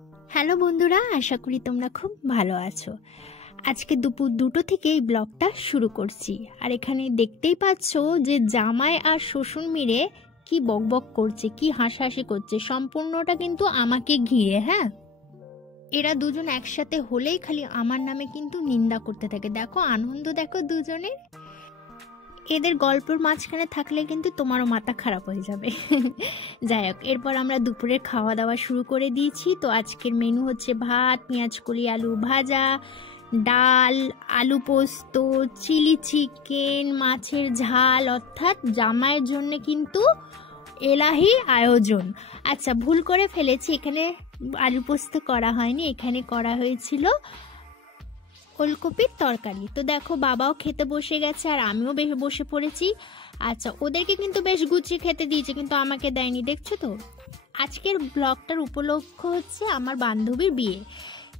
Hello বন্ধুরা, আশা করি তোমরা খুব ভালো আছো। আজকে দুপুর 2টো থেকে এই ব্লগটা শুরু করছি। আর এখানে দেখতেই পাচ্ছ যে জামাই আর শ্বশুর মিলে কি বকবক করছে, কি হাসাহাসি করছে, সম্পূর্ণটা কিন্তু আমাকে ঘিরে। হ্যাঁ, এরা দুজন একসাথে হলেই খালি আমার নামে কিন্তু নিন্দা করতে থাকে। দেখো আনন্দ, দেখো দুজনের। এদের গল্পের মাঝখানে থাকলে কিন্তু তোমারও মাথা খারাপ হয়ে যাবে। যাই হোক, এরপর আমরা দুপুরের খাওয়া দাওয়া শুরু করে দিয়েছি। তো আজকের মেনু হচ্ছে ভাত, পেঁয়াজকলি আলু ভাজা, ডাল, আলু পোস্ত, চিলি চিকেন, মাছের ঝাল, অর্থাৎ জামাইয়ের জন্য কিন্তু এলাহি আয়োজন। আচ্ছা, ভুল করে ফেলেছি, এখানে আলু পোস্ত করা হয়নি, এখানে করা হয়েছিল ওলকপির তরকারি। তো দেখো বাবাও খেতে বসে গেছে আর আমিও বেশ বসে পড়েছি। আচ্ছা, ওদেরকে কিন্তু বেশ গুছিয়ে খেতে দিয়েছে, কিন্তু আমাকে দেয়নি, দেখছো তো। আজকের ব্লগটার উপলক্ষ হচ্ছে আমার বান্ধবীর বিয়ে।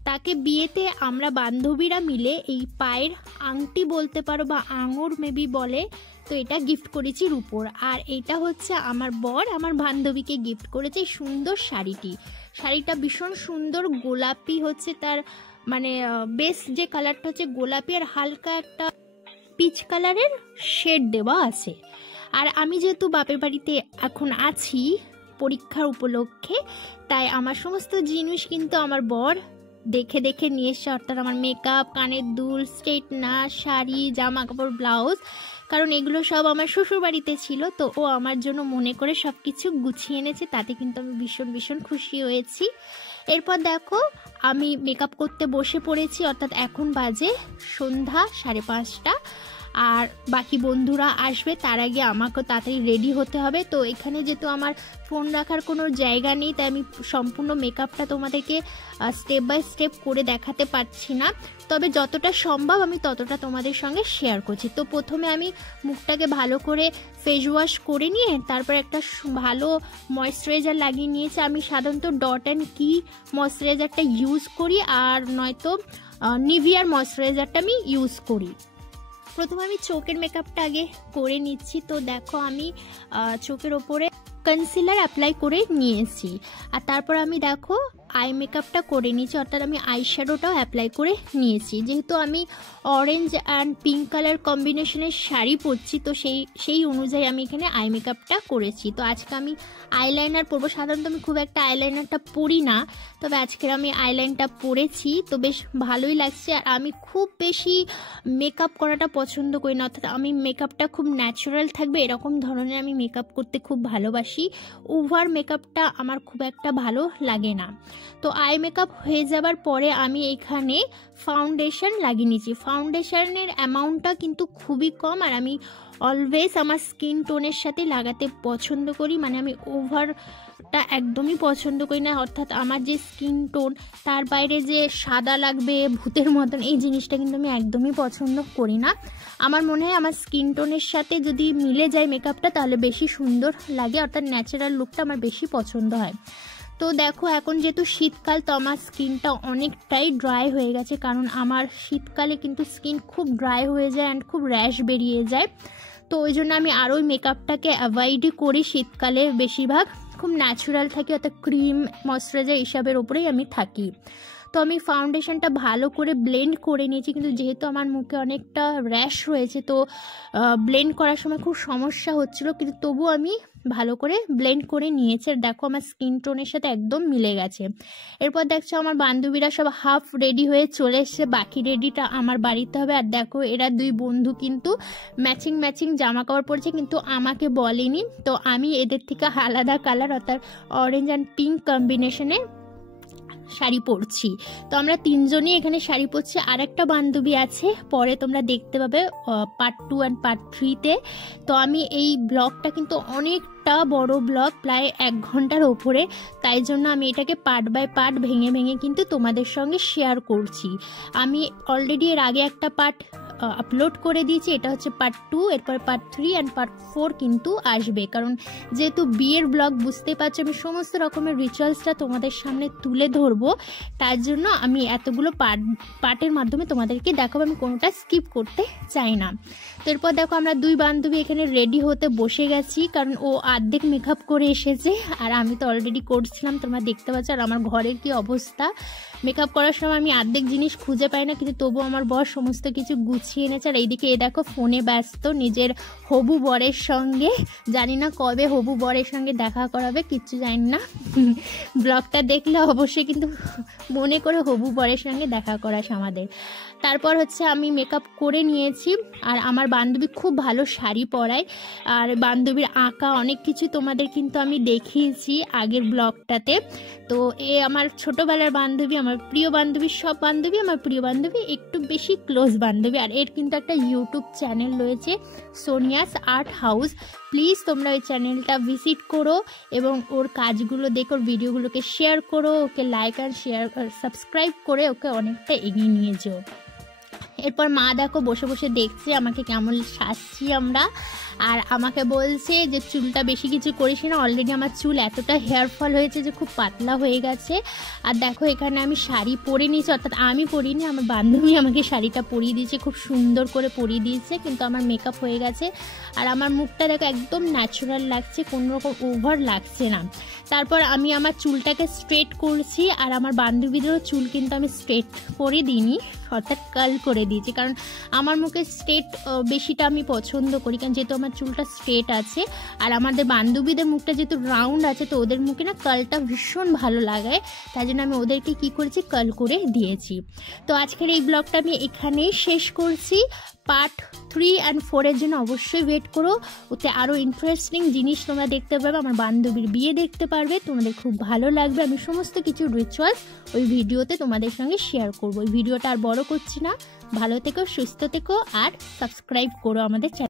তাকে বিয়েতে আমরা বান্ধবীরা মিলে এই পায়ের আংটি বলতে পারো বা আঙুর মেবি বলে, তো এটা গিফট করেছি রূপোর। আর এটা হচ্ছে আমার বর আমার বান্ধবীকে গিফট করেছে সুন্দর শাড়িটা ভীষণ সুন্দর, গোলাপি হচ্ছে তার, মানে বেস যে কালারটা হচ্ছে গোলাপি আর হালকা একটা পিচ কালারের শেড দেওয়া আছে। আর আমি যেহেতু বাপের বাড়িতে এখন আছি পরীক্ষার উপলক্ষে, তাই আমার সমস্ত জিনিস কিন্তু আমার বর দেখে দেখে নিয়ে এসছে, অর্থাৎ আমার মেকআপ, কানের দুল, স্ট্রেটনার, শাড়ি, জামা কাপড়, ব্লাউজ, কারণ এগুলো সব আমার শ্বশুর বাড়িতে ছিল। তো ও আমার জন্য মনে করে সব কিছু গুছিয়ে এনেছে, তাতে কিন্তু আমি ভীষণ ভীষণ খুশি হয়েছি। এরপর দেখো আমি মেকআপ করতে বসে পড়েছি, অর্থাৎ এখন বাজে সন্ধ্যা 5:30, আর বাকি বন্ধুরা আসবে, তার আগে আমাকে তাড়াতাড়ি রেডি হতে হবে। তো এখানে যেহেতু আমার ফোন রাখার কোনো জায়গা নেই, তাই আমি সম্পূর্ণ মেকআপটা তোমাদেরকে স্টেপ বাই স্টেপ করে দেখাতে পারছি না, তবে যতটা সম্ভব আমি ততটা তোমাদের সঙ্গে শেয়ার করছি। তো প্রথমে আমি মুখটাকে ভালো করে ফেস ওয়াশ করে নিয়ে তারপর একটা ভালো ময়েশ্চারাইজার লাগিয়ে নিয়েছি। আমি সাধারণত ডট অ্যান্ড কি ময়েশ্চারাইজারটা ইউজ করি, আর নয়তো নিভিয়ার ময়েশ্চারাইজারটা আমি ইউজ করি। প্রথমে আমি চোখের মেকআপটা আগে করে নিচ্ছি। তো দেখো আমি চোখের ওপরে কনসিলার অ্যাপ্লাই করে নিয়েছি, আর তারপর আমি দেখো আই মেকআপটা করে নিয়েছি, অর্থাৎ আমি আই শ্যাডোটাও অ্যাপ্লাই করে নিয়েছি। যেহেতু আমি অরেঞ্জ অ্যান্ড পিঙ্ক কালার কম্বিনেশনের শাড়ি পরছি, তো সেই অনুযায়ী আমি এখানে আই মেকআপটা করেছি। তো আজকে আমি আইলাইনার পরবো। সাধারণত আমি খুব একটা আইলাইনারটা পরি না, তবে আজকের আমি আইলাইনটা পরেছি, তো বেশ ভালোই লাগছে। আর আমি খুব বেশি মেকআপ করাটা পছন্দ করি না, অর্থাৎ আমি মেকআপটা খুব ন্যাচারাল থাকবে এরকম ধরনের আমি মেকআপ করতে খুব ভালোবাসি। ওভার মেকআপটা আমার খুব একটা ভালো লাগে না। তো আই মেকআপ হয়ে যাবার পরে আমি এখানে ফাউন্ডেশন লাগিয়ে নিয়েছি। ফাউন্ডেশনের অ্যামাউন্টটা কিন্তু খুবই কম, আর আমি অলওয়েজ আমার স্কিন টোনের সাথে লাগাতে পছন্দ করি, মানে আমি ওভারটা একদমই পছন্দ করি না, অর্থাৎ আমার যে স্কিন টোন তার বাইরে যে সাদা লাগবে ভূতের মতন, এই জিনিসটা কিন্তু আমি একদমই পছন্দ করি না। আমার মনে হয় আমার স্কিন টোনের সাথে যদি মিলে যায় মেকআপটা তাহলে বেশি সুন্দর লাগে, অর্থাৎ ন্যাচারাল লুকটা আমার বেশি পছন্দ হয়। তো দেখো এখন যেহেতু শীতকাল, তো আমার স্কিনটা অনেকটাই ড্রাই হয়ে গেছে, কারণ আমার শীতকালে কিন্তু স্কিন খুব ড্রাই হয়ে যায় অ্যান্ড খুব র্যাশ বেরিয়ে যায়। তো ওই জন্য আমি আরও ওই মেকআপটাকে অ্যাভয়েডই করি। শীতকালে বেশিরভাগ খুব ন্যাচারাল থাকি, অর্থাৎ ক্রিম ময়শ্চারাইজার এসবের ওপরেই আমি থাকি। তো আমি ফাউন্ডেশনটা ভালো করে ব্লেন্ড করে নিয়েছি, কিন্তু যেহেতু আমার মুখে অনেকটা র্যাশ রয়েছে, তো ব্লেন্ড করার সময় খুব সমস্যা হচ্ছিল, কিন্তু তবুও আমি ভালো করে ব্লেন্ড করে নিয়েছি। আর দেখো আমার স্কিন টোনের সাথে একদম মিলে গেছে। এরপর দেখছো আমার বান্ধবীরা সব হাফ রেডি হয়ে চলে এসছে, বাকি রেডিটা আমার বাড়িতে হবে। আর দেখো এরা দুই বন্ধু কিন্তু ম্যাচিং ম্যাচিং জামা কাপড় পরেছে, কিন্তু আমাকে বলেনি। তো আমি এদের থেকে আলাদা কালার, অর্থাৎ অরেঞ্জ অ্যান্ড পিঙ্ক কম্বিনেশনে শাড়ি পরছি। তো আমরা তিনজনই এখানে শাড়ি পরছি। আর একটা বান্ধবী আছে, পরে তোমরা দেখতে পাবে পার্ট 2 অ্যান্ড পার্ট 3-তে। তো আমি এই ব্লগটা কিন্তু অনেকটা বড় ব্লগ, প্রায় 1 ঘন্টার ওপরে, তাই জন্য আমি এটাকে পার্ট বাই পার্ট ভেঙে ভেঙে কিন্তু তোমাদের সঙ্গে শেয়ার করছি। আমি অলরেডি এর আগে একটা পার্ট আপলোড করে দিয়েছি। এটা হচ্ছে পার্ট 2, এরপর পার্ট 3 অ্যান্ড পার্ট 4 কিন্তু আসবে, কারণ যেহেতু বিয়ের ব্লগ বুঝতে পারছো আমি সমস্ত রকমের রিচুয়ালসটা তোমাদের সামনে তুলে ধরবো, তার জন্য আমি এতগুলো পার্টের মাধ্যমে তোমাদেরকে দেখাবো, আমি কোনোটা স্কিপ করতে চাই না। তো এরপর দেখো আমরা 2 বান্ধবী এখানে রেডি হতে বসে গেছি, কারণ ও অর্ধেক মেকআপ করে এসেছে আর আমি তো অলরেডি করছিলাম, তোমরা দেখতে পাচ্ছ। আর আমার ঘরের কি অবস্থা, মেকআপ করার সময় আমি অর্ধেক জিনিস খুঁজে পাই না, কিন্তু তবু আমার বর সমস্ত কিছু গুছিয়ে এনেছে। আর এইদিকে এ দেখো ফোনে ব্যস্ত নিজের হবু বরের সঙ্গে, জানি না কবে হবু বরের সঙ্গে দেখা করাবে, কিচ্ছু জানি না। ব্লগটা দেখলে অবশ্যই কিন্তু মনে করে হবু বরের সঙ্গে দেখা করাস আমাদের। তারপর হচ্ছে আমি মেকআপ করে নিয়েছি, আর আমার বান্ধবী খুব ভালো শাড়ি পরায়, আর বান্ধবীর আঁকা অনেক কিছু তোমাদের কিন্তু আমি দেখিয়েছি আগের ব্লগটাতে। তো এ আমার ছোটোবেলার বান্ধবী, আমার প্রিয় বান্ধবী, সব বান্ধবী আমার প্রিয় বান্ধবী, একটু বেশি ক্লোজ বান্ধবী। আর এর কিন্তু একটা ইউটিউব চ্যানেল রয়েছে, সোনিয়াস আর্ট হাউস। প্লিজ তোমরা ওই চ্যানেলটা ভিজিট করো এবং ওর কাজগুলো দেখো, ওর ভিডিওগুলোকে শেয়ার করো, ওকে লাইক আর শেয়ার সাবস্ক্রাইব করে ওকে অনেকটা এগিয়ে নিয়ে যাও। এরপর মা দেখো বসে বসে দেখছে আমাকে কেমন সাজছি আমরা, আর আমাকে বলছে যে চুলটা বেশি কিছু করিস না, অলরেডি আমার চুল এতটা হেয়ার ফল হয়েছে যে খুব পাতলা হয়ে গেছে। আর দেখো এখানে আমি শাড়ি পরে নিয়েছি, অর্থাৎ আমি পরিনি, আমার বান্ধবী আমাকে শাড়িটা পরিয়ে দিয়েছে, খুব সুন্দর করে পরিয়ে দিয়েছে, কিন্তু আমার মেকআপ হয়ে গেছে। আর আমার মুখটা দেখো একদম ন্যাচারাল লাগছে, কোনো রকম ওভার লাগছে না। তারপর আমি আমার চুলটাকে স্ট্রেট করছি, আর আমার বান্ধবীদেরও চুল কিন্তু আমি স্ট্রেট করে দিইনি, অর্থাৎ কার্ল করে দিয়েছি, কারণ আমার মুখে স্ট্রেট বেশিটা আমি পছন্দ করি, কারণ যেহেতু আমার চুলটা স্ট্রেট আছে। আর আমাদের বান্ধবীদের মুখটা যেহেতু রাউন্ড আছে, তো ওদের মুখে না কার্লটা ভীষণ ভালো লাগে, তাই জন্য আমি ওদেরকে কি করেছি, কার্ল করে দিয়েছি। তো আজকের এই ব্লগটা আমি এখানেই শেষ করছি। পার্ট 3 অ্যান্ড 4 এর জন্য অবশ্যই ওয়েট করো, ওতে আরও ইন্টারেস্টিং জিনিস তোমরা দেখতে পারবে, আমার বান্ধবীর বিয়ে দেখতে পারবে, তোমাদের খুব ভালো লাগবে। আমি সমস্ত কিছু রিচুয়ালস ওই ভিডিওতে তোমাদের সঙ্গে শেয়ার করবো। ওই ভিডিওটা আর বড় করছি না, ভালো থেকো, সুস্থ থেকো, আর সাবস্ক্রাইব করো আমাদের চ্যানেল।